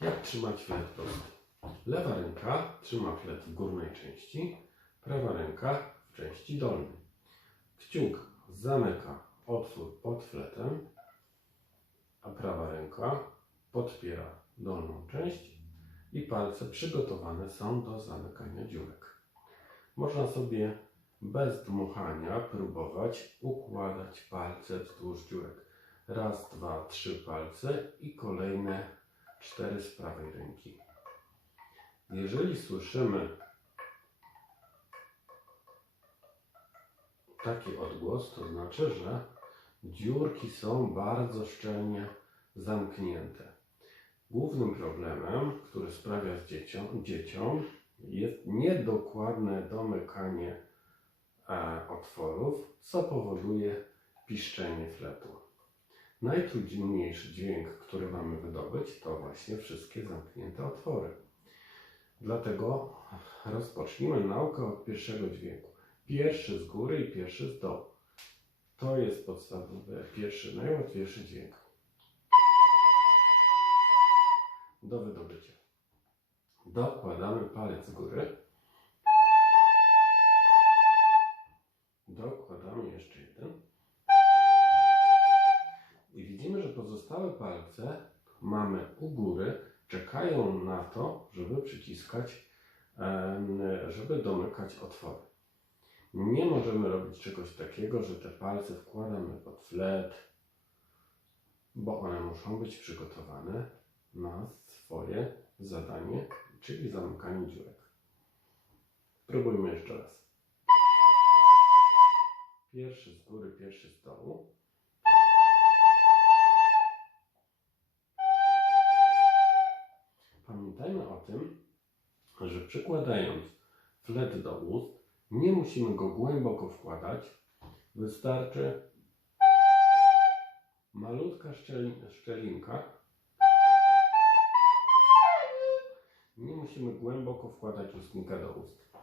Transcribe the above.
Jak trzymać flet prosty? Lewa ręka trzyma flet w górnej części, prawa ręka w części dolnej. Kciuk zamyka otwór pod fletem, a prawa ręka podpiera dolną część i palce przygotowane są do zamykania dziurek. Można sobie bez dmuchania próbować układać palce wzdłuż dziurek. Raz, dwa, trzy palce i kolejne cztery z prawej ręki. Jeżeli słyszymy taki odgłos, to znaczy, że dziurki są bardzo szczelnie zamknięte. Głównym problemem, który sprawia z dzieciom, dzieciom jest niedokładne domykanie e, otworów, co powoduje piszczenie fletu. Najtrudniejszy dźwięk, który mamy wydobyć, to właśnie wszystkie zamknięte otwory. Dlatego rozpocznijmy naukę od pierwszego dźwięku. Pierwszy z góry i pierwszy z dołu. To jest podstawowy, pierwszy, najłatwiejszy dźwięk. Do wydobycia. Dokładamy palec z góry. Dokładamy jeszcze jeden. Palce mamy u góry, czekają na to, żeby przyciskać, żeby domykać otwory. Nie możemy robić czegoś takiego, że te palce wkładamy pod flet, bo one muszą być przygotowane na swoje zadanie, czyli zamykanie dziurek. Spróbujmy jeszcze raz. Pierwszy z góry, pierwszy z dołu. Pamiętajmy o tym, że przykładając flet do ust, nie musimy go głęboko wkładać. Wystarczy malutka szczeli- szczelinka. Nie musimy głęboko wkładać ustnika do ust.